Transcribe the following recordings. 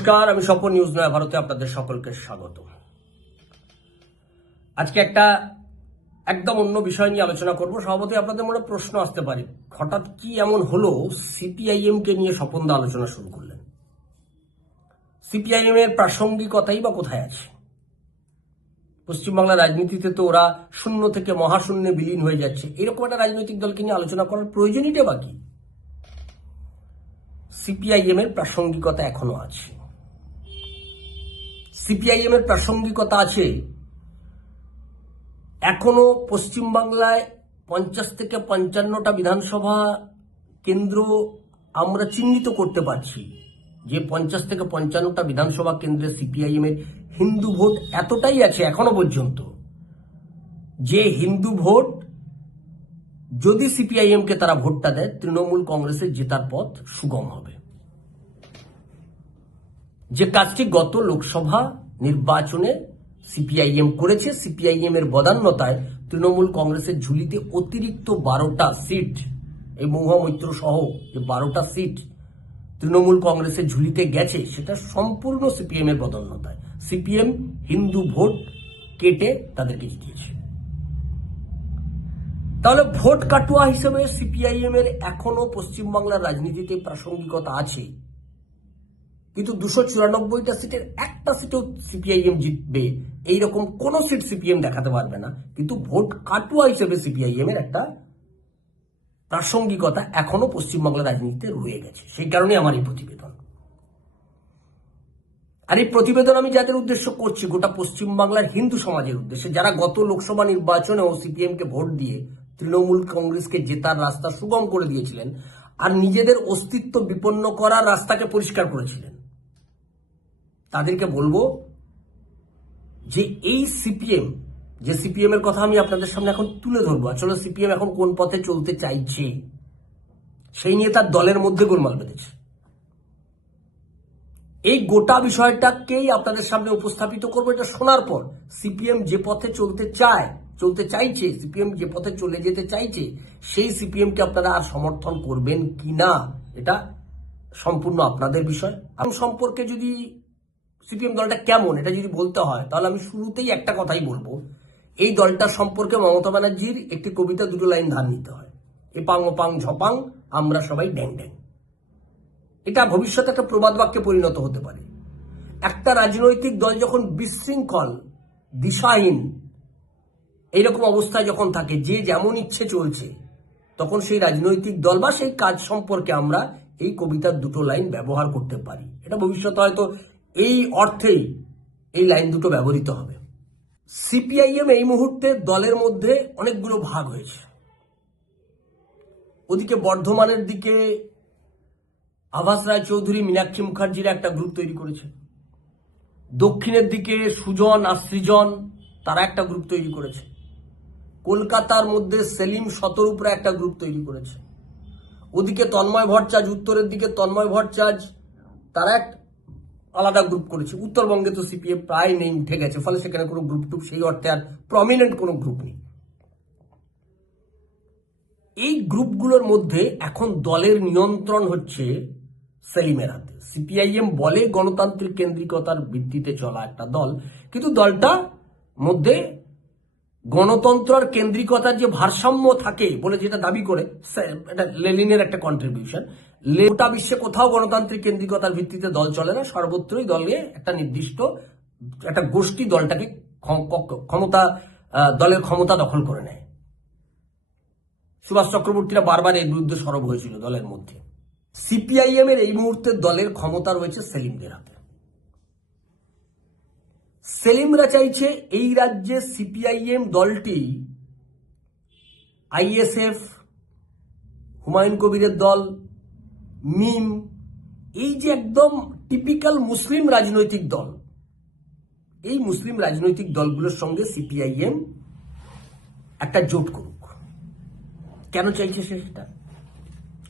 নমস্কার, আমি স্বপন নিউজ নয় ভারতে আপনাদের সকলকে স্বাগত। আজকে একটা একদম অন্য বিষয় নিয়ে আলোচনা করব। সভাপতি আপনাদের মনে প্রশ্ন আসতে পারে, হঠাৎ কি এমন হলো? সিপিআইএম কে নিয়ে স্বপনদা আলোচনা শুরু করলেন। সিপিআইএম এর প্রাসঙ্গিকতাই বা কোথায় আছে? পশ্চিমবাংলার রাজনীতিতে তো ওরা শূন্য থেকে মহাশূন্যে বিলীন হয়ে যাচ্ছে। এরকম একটা রাজনৈতিক দলকে নিয়ে আলোচনা করার প্রয়োজনীয়টা বাকি সিপিআইএম এর প্রাসঙ্গিকতা এখনও আছে। সিপিআইএম এর প্রাসঙ্গিকতা আছে। এখনও পশ্চিমবাংলায় পঞ্চাশ থেকে পঞ্চান্নটা বিধানসভা কেন্দ্র আমরা চিহ্নিত করতে পারছি। যে পঞ্চাশ থেকে পঞ্চান্নটা বিধানসভা কেন্দ্রে সিপিআইএম এর হিন্দু ভোট এতটাই আছে এখনও পর্যন্ত, যে হিন্দু ভোট যদি সিপিআইএম কে তারা ভোটটা দেয়, তৃণমূল কংগ্রেসের জেতার পথ সুগম হবে। যে কাজটি গত লোকসভা নির্বাচনে সিপিআইএম করেছে, সিপিআইএম এর বদান্যতায় তৃণমূল কংগ্রেসের ঝুলিতে অতিরিক্ত বারোটা সিট এই মৈত্র সহ যে বারোটা সিট তৃণমূল কংগ্রেসের ঝুলিতে গেছে, সেটা সম্পূর্ণ সিপিএম এর বদান্যতায়। সিপিএম হিন্দু ভোট কেটে তাদেরকে জিতিয়েছে। তাহলে ভোট কাটুয়া হিসেবে সিপিআইএম এর এখনও পশ্চিমবাংলার রাজনীতিতে প্রাসঙ্গিকতা আছে। কিন্তু দুশো চুরানব্বইটা সিটের একটা সিটেও সিপিআইএম জিতবে, এইরকম কোন সিট সিপিএম দেখাতে পারবে না। কিন্তু ভোট কাটুয়া হিসেবে সিপিআইএম এর একটা প্রাসঙ্গিকতা এখনও পশ্চিমবাংলার রাজনীতিতে রয়ে গেছে। সেই কারণে আমার এই প্রতিবেদন। আর এই প্রতিবেদন আমি যাদের উদ্দেশ্য করছি, গোটা পশ্চিমবাংলার হিন্দু সমাজের উদ্দেশ্যে, যারা গত লোকসভা নির্বাচনেও সিপিএম কে ভোট দিয়ে তৃণমূল কংগ্রেসকে জেতার রাস্তা সুগম করে দিয়েছিলেন, আর নিজেদের অস্তিত্ব বিপন্ন করার রাস্তাকে পরিষ্কার করেছিলেন তাদেরকে বলব যে এই সিপিএম, যে সিপিএম এর কথা আমি আপনাদের সামনে এখন তুলে ধরবো আসলে সিপিএম এখন কোন পথে চলতে চাইছে, সেই নিয়ে তার দলের মধ্যে গোলমাল বেঁধেছে। এই গোটা বিষয়টাকেই আপনাদের সামনে উপস্থাপিত করব, এটা শোনার পর সিপিএম যে পথে চলতে চায়, চলতে চাইছে, সিপিএম যে পথে চলে যেতে চাইছে, সেই সিপিএম কে আপনারা আর সমর্থন করবেন কি না এটা সম্পূর্ণ আপনাদের বিষয়। আমি সম্পর্কে যদি সিপিএম দলটা কেমন, এটা যদি বলতে হয়, তাহলে আমি শুরুতেই একটা কথাই বলব। এই দলটা সম্পর্কে মমতা ব্যানার্জির একটি কবিতা, দুটো লাইন ধার নিতে হয়। এ পাং ও পাং ঝপাং, আমরা সবাই ড্যাং ড্যাং। এটা ভবিষ্যতে একটা প্রবাদ বাক্যে পরিণত হতে পারে। একটা রাজনৈতিক দল যখন বিশৃঙ্খল, দিশাহীন এইরকম অবস্থায় যখন থাকে, যে যেমন ইচ্ছে চলছে, তখন সেই রাজনৈতিক দল বা সেই কাজ সম্পর্কে আমরা এই কবিতার দুটো লাইন ব্যবহার করতে পারি। এটা ভবিষ্যতে হয়তো এই অর্থেই এই লাইন দুটো ব্যবহৃত হবে। সিপিআইএম এই মুহূর্তে দলের মধ্যে অনেকগুলো ভাগ হয়েছে। ওদিকে বর্ধমানের দিকে আভাস রায় চৌধুরী মীনাক্ষী মুখার্জির একটা গ্রুপ তৈরি করেছে। দক্ষিণের দিকে সুজন আর সৃজন, তারা একটা গ্রুপ তৈরি করেছে। কলকাতার মধ্যে সেলিম শতরূপরা একটা গ্রুপ তৈরি করেছে। ওদিকে তন্ময় ভট্টাচার্য, উত্তরের দিকে তন্ময় ভট্টাচার্য, তারা এক আলাদা গ্রুপ করেছে। উত্তরবঙ্গে তো সিপিএম প্রায় নেই, উঠে গেছে। ফলে সেখানে কোনো গ্রুপ টুপ, সেই অর্থে আর প্রমিনেন্ট কোনো গ্রুপ নেই। এই গ্রুপগুলোর মধ্যে এখন দলের নিয়ন্ত্রণ হচ্ছে সেলিমের হাতে সিপিআইএম বলে গণতান্ত্রিক কেন্দ্রিকতার ভিত্তিতে চলা একটা দল, কিন্তু দলটা মধ্যে গণতন্ত্র আর কেন্দ্রিকতার যে ভারসাম্য থাকে বলে যেটা দাবি করে এটা লেলিনের একটা কন্ট্রিবিউশন গোটা বিশ্বে কোথাও গণতান্ত্রিক কেন্দ্রিকতার ভিত্তিতে দল চলে না, সর্বত্রই দলে একটা নির্দিষ্ট, একটা গোষ্ঠী দলটাকে ক্ষমতা দলের ক্ষমতা দখল করে নেয়। সুভাষ চক্রবর্তীরা বারবার এর বিরুদ্ধে সরব হয়েছিল দলের মধ্যে। সিপিআইএম এর এই মুহূর্তে দলের ক্ষমতা রয়েছে সেলিমদের হাতে সেলিমরা চাইছে এই রাজ্যে সিপিআইএম দলটি, আইএসএফ, হুমায়ুন কবিরের দল, মিম, এই যে একদম টিপিক্যাল মুসলিম রাজনৈতিক দল, এই মুসলিম রাজনৈতিক দলগুলোর সঙ্গে সিপিআইএম একটা জোট করুক। কেন চাইছে সে সেটা?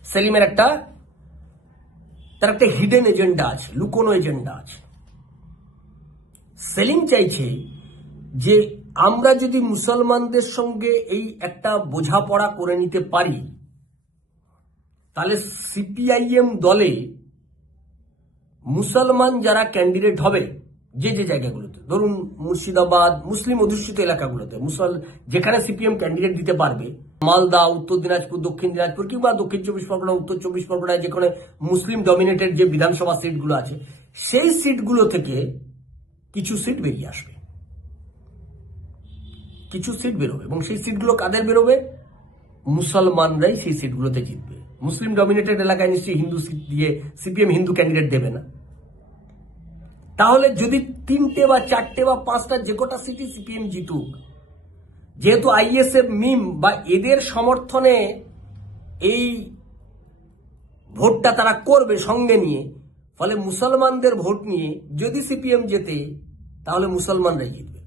সেলিমের একটা, তার একটা হিডেন এজেন্ডা আছে, লুকোনো এজেন্ডা আছে। সেলিম চাইছে যে আমরা যদি মুসলমানদের সঙ্গে এই একটা বোঝাপড়া করে নিতে পারি, তাহলে সিপিআইএম দলে মুসলমান যারা ক্যান্ডিডেট হবে, যে যে জায়গাগুলোতে, ধরুন মুর্শিদাবাদ, মুসলিম অধ্যুষিত এলাকাগুলোতে, মুসল, যেখানে সিপিএম ক্যান্ডিডেট দিতে পারবে, মালদা, উত্তর দিনাজপুর, দক্ষিণ দিনাজপুর, কিংবা দক্ষিণ চব্বিশ পরগনা, উত্তর চব্বিশ পরগনায় যেখানে মুসলিম ডমিনেটেড যে বিধানসভা সিটগুলো আছে, সেই সিটগুলো থেকে কিছু সিট বেরিয়ে আসবে। কিছু সিট বেরোবে এবং সেই সিটগুলো কাদের বেরোবে? মুসলমানরাই সেই সিটগুলোতে জিতবে। মুসলিম ডমিনেটেড এলাকায় নিশ্চয়ই হিন্দু সিট দিয়ে, সিপিএম হিন্দু ক্যান্ডিডেট দেবে না। তাহলে যদি তিনটে বা চারটে বা পাঁচটা যে কটা সিটি সিপিএম জিতুক, যেহেতু আইএসএফ মিম বা এদের সমর্থনে এই ভোটটা তারা করবে সঙ্গে নিয়ে ফলে মুসলমানদের ভোট নিয়ে যদি সিপিএম জেতে, তাহলে মুসলমানরাই জিতবে।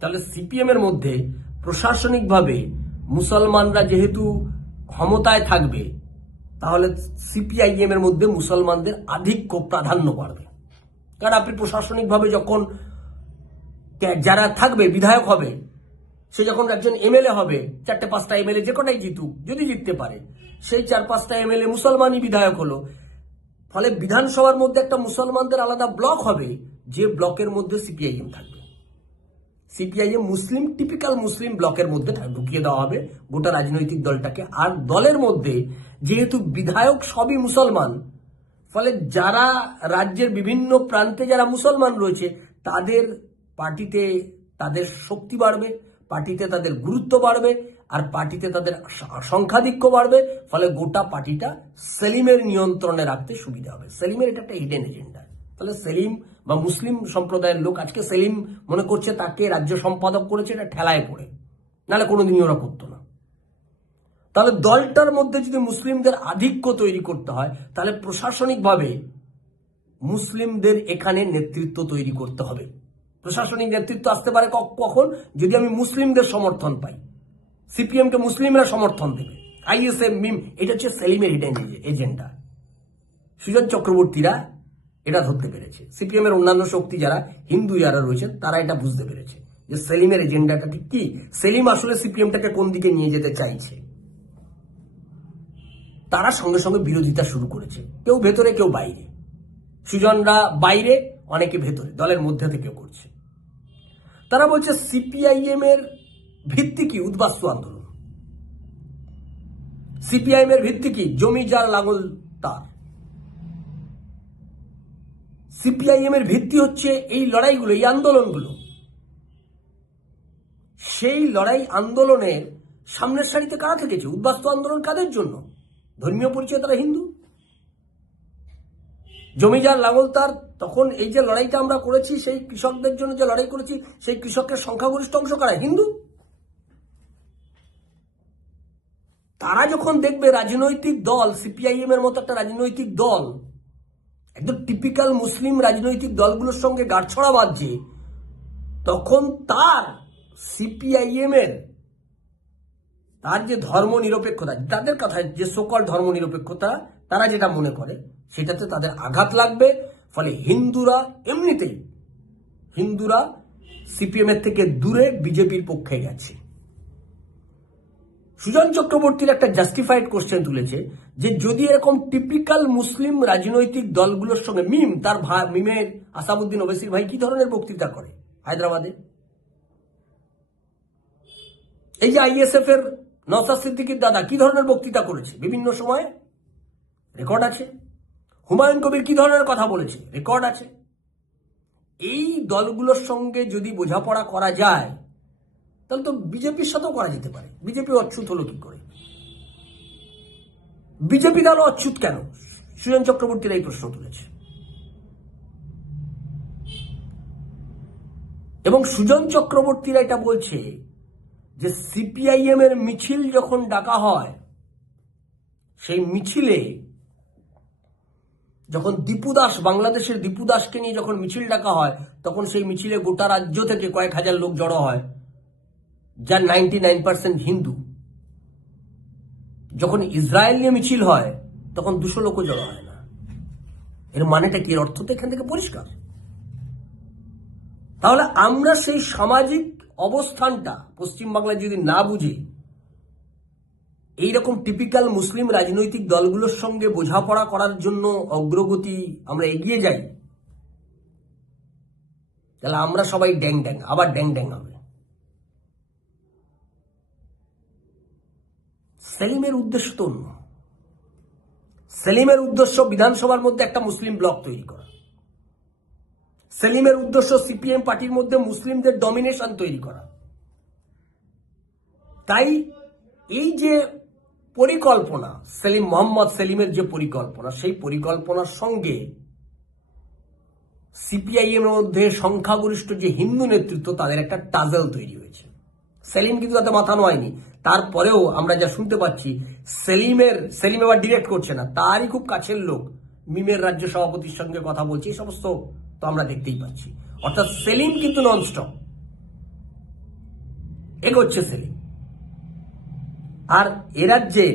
তাহলে সিপিএম এর মধ্যে প্রশাসনিকভাবে মুসলমানরা যেহেতু ক্ষমতায় থাকবে, তাহলে সিপিআইএম এর মধ্যে মুসলমানদের আধিক্য প্রাধান্য বাড়বে। কারণ আপনি প্রশাসনিকভাবে যখন যারা থাকবে, বিধায়ক হবে, সে যখন একজন এমএলএ হবে, চারটে পাঁচটা এমএলএ যে কটাই জিতুক, যদি জিততে পারে, সেই চার পাঁচটা এমএলএ মুসলমানই বিধায়ক হলো। ফলে বিধানসভার মধ্যে একটা মুসলমানদের আলাদা ব্লক হবে, যে ব্লকের মধ্যে সিপিআইএম থাকবে। সিপিআইএম মুসলিম, টিপিক্যাল মুসলিম ব্লকের মধ্যে ঢুকিয়ে দেওয়া হবে। গোটা রাজনৈতিক দলটাকে। আর দলের মধ্যে যেহেতু বিধায়ক সবই মুসলমান, ফলে যারা রাজ্যের বিভিন্ন প্রান্তে যারা মুসলমান রয়েছে, তাদের পার্টিতে তাদের শক্তি বাড়বে, পার্টিতে তাদের গুরুত্ব বাড়বে। আর পার্টিতে তাদের সংখ্যাধিক্য বাড়বে, ফলে গোটা পার্টিটা সেলিমের নিয়ন্ত্রণে রাখতে সুবিধা হবে। সেলিমের এটা একটা হিডেন এজেন্ডা তাহলে সেলিম বা মুসলিম সম্প্রদায়ের লোক, আজকে সেলিম মনে করছে তাকে রাজ্য সম্পাদক করেছে, এটা ঠেলায় পড়ে। নাহলে কোনোদিনই ওরা করতো না। তাহলে দলটার মধ্যে যদি মুসলিমদের আধিক্য তৈরি করতে হয়, তাহলে প্রশাসনিকভাবে মুসলিমদের এখানে নেতৃত্ব তৈরি করতে হবে। প্রশাসনিক নেতৃত্ব আসতে পারে কখন? যদি আমি মুসলিমদের সমর্থন পাই। সিপিএম কে মুসলিমরা সমর্থন দেবে। আইএসএম মিম, এটা হচ্ছে সেলিমের হিডেন এজেন্ডা সুজন চক্রবর্তীরা এটা ধরতে পেরেছে। সিপিএম এর অন্যান্য শক্তি যারা, হিন্দু যারা রয়েছেন, তারা এটা বুঝতে পেরেছে যে সেলিমের এজেন্ডাটা ঠিক কি? সেলিম আসলে সিপিএমটাকে কোন দিকে নিয়ে যেতে চাইছে? তারা সঙ্গে সঙ্গে বিরোধিতা শুরু করেছে। কেউ ভেতরে, কেউ বাইরে। সুজনরা বাইরে, অনেকে ভেতরে, দলের মধ্যে থেকে করছে। তারা বলছে সিপিআইএম এর ভিত্তি কি উদ্বাস্তু আন্দোলন? সিপিআইএম এর ভিত্তি কি জমি যার লাঙল, তার? সিপিআইএম এর ভিত্তি হচ্ছে এই লড়াইগুলো, এই আন্দোলনগুলো। সেই লড়াই আন্দোলনের সামনের সারিতে কারা থেকেছে? উদ্বাস্তু আন্দোলন কাদের জন্য? ধর্মীয় পরিচয় তারা হিন্দু? জমিদার লাঙল, তার? তখন এই যে লড়াইটা আমরা করেছি, সেই কৃষকদের জন্য যে লড়াই করেছি, সেই কৃষকের সংখ্যাগরিষ্ঠ অংশ কারা? হিন্দু? তারা যখন দেখবে রাজনৈতিক দল সিপিআইএম এর মতো একটা রাজনৈতিক দল, একদম টিপিক্যাল মুসলিম রাজনৈতিক দলগুলোর সঙ্গে গাঁটছড়া বাঁধছে, তখন তার সিপিআইএম এর, তার যে ধর্ম নিরপেক্ষতা তাদের কথায় যে সকল ধর্ম নিরপেক্ষতা তারা যেটা মনে করে, সেটাতে তাদের আঘাত লাগবে। ফলে হিন্দুরা এমনিতেই, হিন্দুরা সিপিএম এর থেকে দূরে বিজেপির পক্ষে গেছে। সুজন চক্রবর্তীর একটা জাস্টিফাইড কোশ্চেন তুলেছে যে যদি এরকম টিপিক্যাল মুসলিম রাজনৈতিক দলগুলোর সঙ্গে মিম তার মিমের আসামুদ্দিন ওবেসির ভাই কি ধরনের বক্তৃতা করে হায়দ্রাবাদে? এই যে আইএসএফ এর নওসাদ সিদ্দিকির দাদা কি ধরনের বক্তৃতা করেছে বিভিন্ন সময়ে? রেকর্ড আছে। হুমায়ুন কবির কি ধরনের কথা বলেছে? রেকর্ড আছে। এই দলগুলোর সঙ্গে যদি বোঝাপড়া করা যায় তাহলে তো বিজেপির সাথেও করা যেতে পারে। বিজেপি অচ্যুত হলো কি করে? বিজেপি দল অচ্যুত কেন? সুজন চক্রবর্তীর এই প্রশ্ন তুলেছে। এবং সুজন চক্রবর্তীরা এটা বলছে যে সিপিআইএম এর মিছিল যখন ডাকা হয়, সেই মিছিলে যখন দীপু দাস, বাংলাদেশের দীপু দাসকে নিয়ে যখন মিছিল ডাকা হয়, তখন সেই মিছিলে গোটা রাজ্য থেকে কয়েক হাজার লোক জড়ো হয়। যার নাইনটি নাইন পার্সেন্ট হিন্দু, যখন ইসরায়েল নিয়ে মিছিল হয়, তখন দুশো লোকও জড়ো হয় না। এর মানেটা কি? এর অর্থ তো এখান থেকে পরিষ্কার। তাহলে আমরা সেই সামাজিক অবস্থানটা পশ্চিমবাংলায় যদি না বুঝি, এইরকম টিপিক্যাল মুসলিম রাজনৈতিক দলগুলোর সঙ্গে বোঝাপড়া করার জন্য অগ্রগতি আমরা এগিয়ে যাই, তাহলে আমরা সবাই ড্যাং ড্যাং আবার ড্যাং ড্যাং হবে। সেলিমের উদ্দেশ্য তো অন্য। সেলিমের উদ্দেশ্য বিধানসভার মধ্যে একটা মুসলিম ব্লক তৈরি করা। সেলিমের উদ্দেশ্য সিপিএম পার্টির মধ্যে মুসলিমদের ডমিনেশন তৈরি করা। তাই এই যে পরিকল্পনা, সেলিম মোহাম্মদ সেলিমের যে পরিকল্পনা, সেই পরিকল্পনার সঙ্গে সিপিআইএম এর মধ্যে সংখ্যাগরিষ্ঠ যে হিন্দু নেতৃত্ব, তাদের একটা টাজেল তৈরি হয়েছে। সেলিম কিন্তু তাতে মাথা নোয়ায়নি। তারপরেও আমরা যা শুনতে পাচ্ছি, সেলিমের, সেলিম এবার ডিরেক্ট করছে না। তারই খুব কাছের লোক। মিমের রাজ্য সভাপতির সঙ্গে কথা বলছে, এই সমস্ত তো আমরা দেখতেই পাচ্ছি। অর্থাৎ সেলিম কিন্তু ননস্টপ এগোচ্ছে সেলিম। আর এ রাজ্যে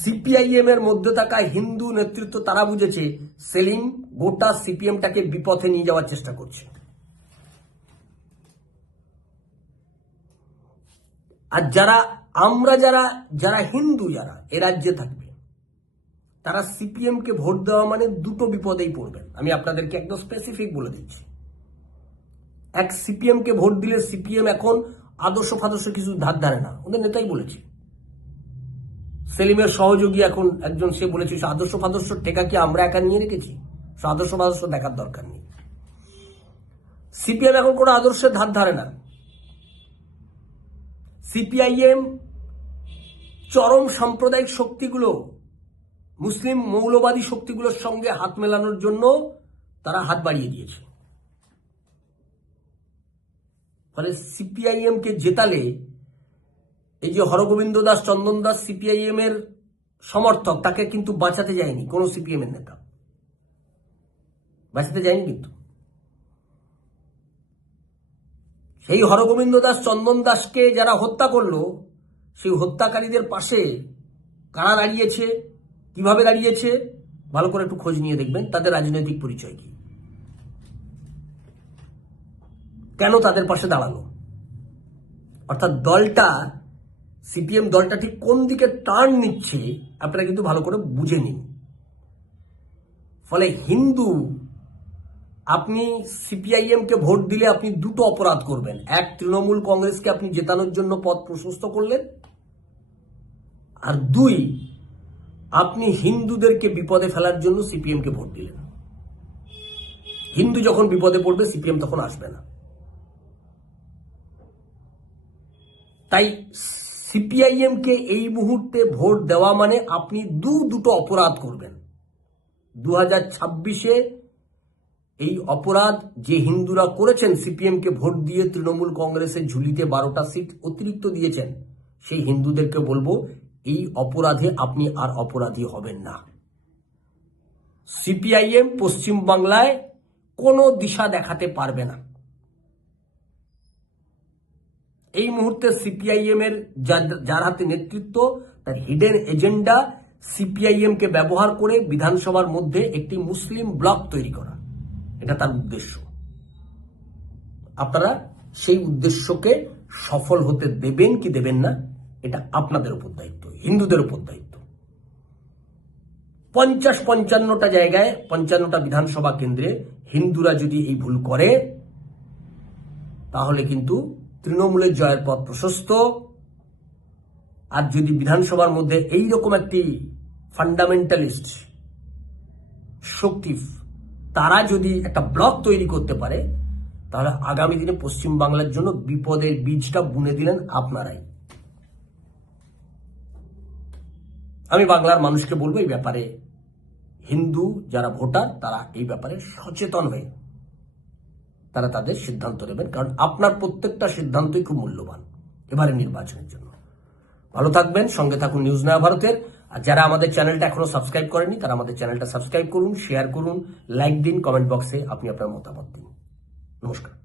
সিপিআইএম এর মধ্যে থাকা হিন্দু নেতৃত্ব তারা বুঝেছে, সেলিম গোটা সিপিএমটাকে বিপথে নিয়ে যাওয়ার চেষ্টা করছে। আর যারা, আমরা যারা যারা হিন্দু যারা, এ রাজ্যে থাকবে, তারা সিপিএম কে ভোট দেওয়া মানে দুটো বিপদেই পড়বেন। আমি আপনাদেরকে একদম স্পেসিফিক বলে দিচ্ছি। এক সিপিএম কে ভোট দিলে সিপিএম এখন আদর্শ ফাদর্শ কিছু ধার ধারে না। ওদের নেতাই বলেছে। সেলিমের সহযোগী এখন একজন, সে বলেছে আদর্শ ফাদর্শ টেকা কি আমরা একা নিয়ে রেখেছি? আদর্শ ফাদর্শ দেখার দরকার নেই। সিপিএম এখন কোনো আদর্শের ধার ধারে না। সিপিআইএম চরম সাম্প্রদায়িক শক্তিগুলো, মুসলিম মৌলবাদী শক্তিগুলোর সঙ্গে হাত মেলানোর জন্য তারা হাত বাড়িয়ে দিয়েছে। ফলে সিপিআইএম কে জেতালে এই যে হরগোবিন্দ দাস, চন্দন দাস সিপিআইএম এর সমর্থক, তাকে কিন্তু বাঁচাতে যায়নি কোনো সিপিএম এর নেতা। বাঁচাতে যায়নি কিন্তু। সেই হরগোবিন্দ দাস, চন্দন দাসকে যারা হত্যা করল, সেই হত্যাকারীদের পাশে কারা দাঁড়িয়েছে, কীভাবে দাঁড়িয়েছে, ভালো করে একটু খোঁজ নিয়ে দেখবেন। তাদের রাজনৈতিক পরিচয় কি? কেন তাদের পাশে দাঁড়াল? অর্থাৎ দলটা, সিপিএম দলটা ঠিক কোন দিকে টার্ন নিচ্ছে, আপনারা কিন্তু ভালো করে বুঝে নিন। ফলে হিন্দু আপনি সিপিআইএম কে ভোট দিলে আপনি দুটো অপরাধ করবেন। এক, তৃণমূল কংগ্রেসকে আপনি জেতানোর জন্য পথ প্রশস্ত করলেন। আর দুই, আপনি হিন্দুদেরকে বিপদে ফেলার জন্য সিপিএম কে ভোট দিলেন। হিন্দু যখন বিপদে পড়বে সিপিএম তখন আসবে না। তাই সিপিআইএম কে এই মুহূর্তে ভোট দেওয়া মানে আপনি দু দুটো অপরাধ করবেন। দু হাজার ছাব্বিশে এই অপরাধ যে হিন্দুরা করেছেন সিপিএম কে ভোট দিয়ে তৃণমূল কংগ্রেসের ঝুলিতে বারোটা সিট অতিরিক্ত দিয়েছেন, সেই হিন্দুদেরকে বলব, এই অপরাধে আপনি আর অপরাধী হবেন না। সিপিআইএম পশ্চিম বাংলায় কোনো দিশা দেখাতে পারবে না। এই মুহূর্তে সিপিআইএম এর যার হাতে নেতৃত্ব, তার হিডেন এজেন্ডা সিপিআইএম কে ব্যবহার করে বিধানসভার মধ্যে একটি মুসলিম ব্লক তৈরি করা। এটা তার উদ্দেশ্য। আপনারা সেই উদ্দেশ্যকে সফল হতে দেবেন কি দেবেন না, এটা আপনাদের উপর দায়িত্ব, হিন্দুদের উপর দায়িত্ব। পঞ্চাশ পঞ্চান্নটা জায়গায়, পঞ্চান্নটা বিধানসভা কেন্দ্রে হিন্দুরা যদি এই ভুল করে, তাহলে কিন্তু তৃণমূলের জয়ের পথ প্রশস্ত। আর যদি বিধানসভার মধ্যে এই রকম একটি ফান্ডামেন্টালিস্ট শক্তি তারা যদি একটা ব্লক তৈরি করতে পারে, তাহলে আগামী দিনে পশ্চিম বাংলার জন্য বিপদের বীজটা বুনে দিলেন আপনারাই। আমি বাংলার মানুষকে বলব এই ব্যাপারে, হিন্দু যারা ভোটার, তারা এই ব্যাপারে সচেতন হয়ে তারা তাদের সিদ্ধান্ত নেবেন, কারণ আপনার প্রত্যেকটা সিদ্ধান্তই খুব মূল্যবান এবারে নির্বাচনের জন্য। ভালো থাকবেন, সঙ্গে থাকুন নিউজ নয়া ভারতের। আর যারা আমাদের চ্যানেলটা এখনও সাবস্ক্রাইব করেনি, তারা আমাদের চ্যানেলটা সাবস্ক্রাইব করুন শেয়ার করুন লাইক দিন কমেন্ট বক্সে আপনি আপনার মতামত দিন। নমস্কার।